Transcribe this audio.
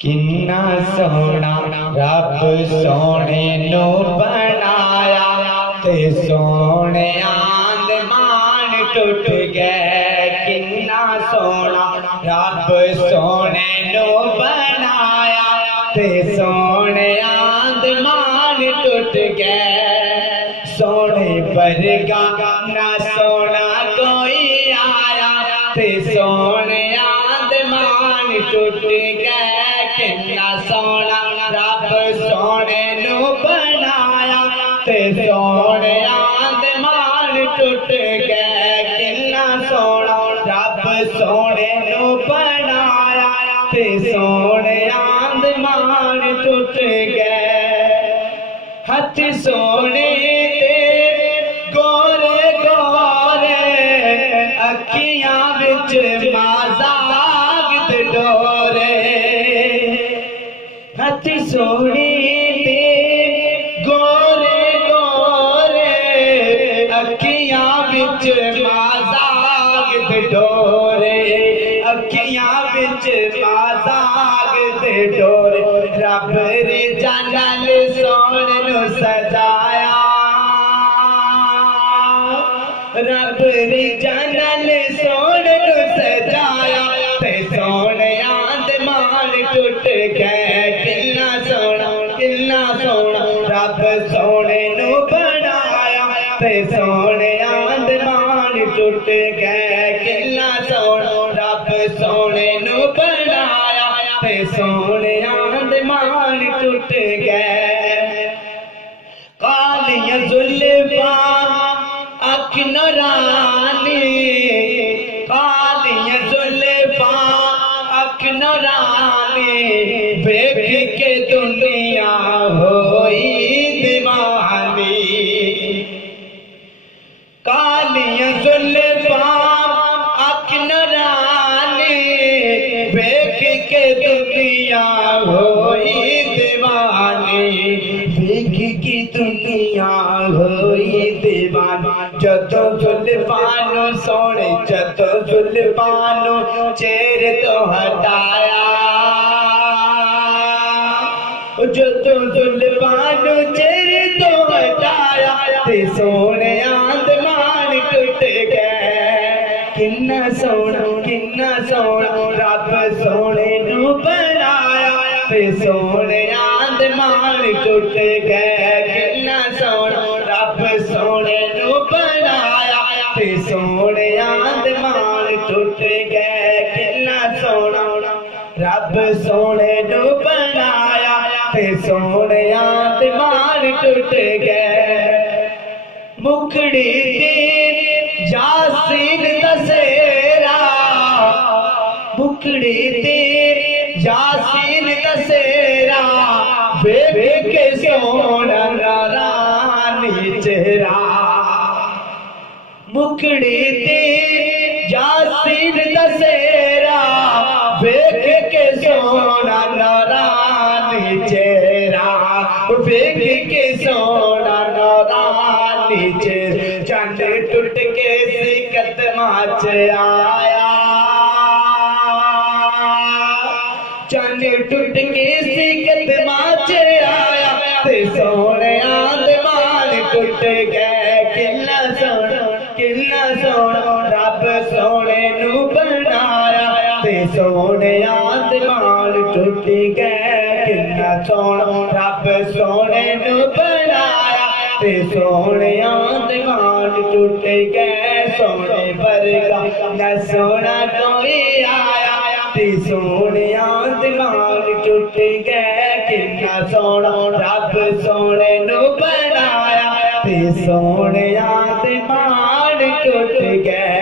किन्ना सोना रब सोने नो बनाया ते सोने आंद मान टूट गए। किन्ना सोना रब सोने नो बनाया ते सोने आंद मान टूट गए। सोने वर्गा ना सोना कोई आया ते सोने आंद मान टूट गए। किन्ना सोना रब सोने नो बनाया ते सोने आंद मान टूट गए। किन्ना सोना रब सोने नो बनाया ते सोने आंद मान टूट गए। हथ सोने गोरे गोरे अखियां विच मजाक दे डोरे। हथ सोने गोरे गोरे अखियां विच मजाक दे डोरे। अखियां विच मजाक दे डोरे। रब रे जानल सोने नु सजाया। रब रे जानल सोने नु सजाया ते सोने आंद मान टूट गए। किन्ना सोना रब सोने नु बनाया ते सोने आंद मान टूट गए। किन्ना सोना रब सोने नु बनाया ते सोने आंद मान टूट गए। कालियां जुल्फां अख नूरानी। कालियां जुल्फां अख नूरानी वेख के दुनिया होई दीवानी। कालियां जुल्फां अख नूरानी वेख के दुनिया होई दीवानी। वेख की दुनिया होई दीवानी। जदों जुल्फां सोने जदों जुल्फां चेहरे तो हटाया। जदों जुल्फां चेहरे तो हटाया ते सोने आंद मान टूट गए। किन्ना सोना रब सोने नु बनाया ते सोने आंद मान टूट गए। किन्ना सोना रब सोने नु बनाया ते सोने आंद मान टूट गए। किन्ना सोना रब सोने नु बनाया ते सोने आंद मान टूट गए। मुखड़ी दी यासीन दसेरा। मुखड़ी दी यासीन दसेरा वेख के सोना रानी चेहरा। मुखड़ी दी यासीन दसेरा वेख के सोना रानी चेहरा। वेख के सोना रानी चेहरा। चंद टूट के सिकत माच आया। चंद टूट के सिकत माच आया ते सोने आंद मान टूट गए। किन्ना सोना रब सोने नु बनाया ते सोने आंद मान टूट गए। किन्ना सोना रब सोने नु बनाया ते सोने आंद मान टूट गए। सोने वर्गा न सोना कोई आया ते सोने आंद मान टूट गए। किन्ना सोना रब सोने नु बनाया ते सोने आंद मान टूट गए।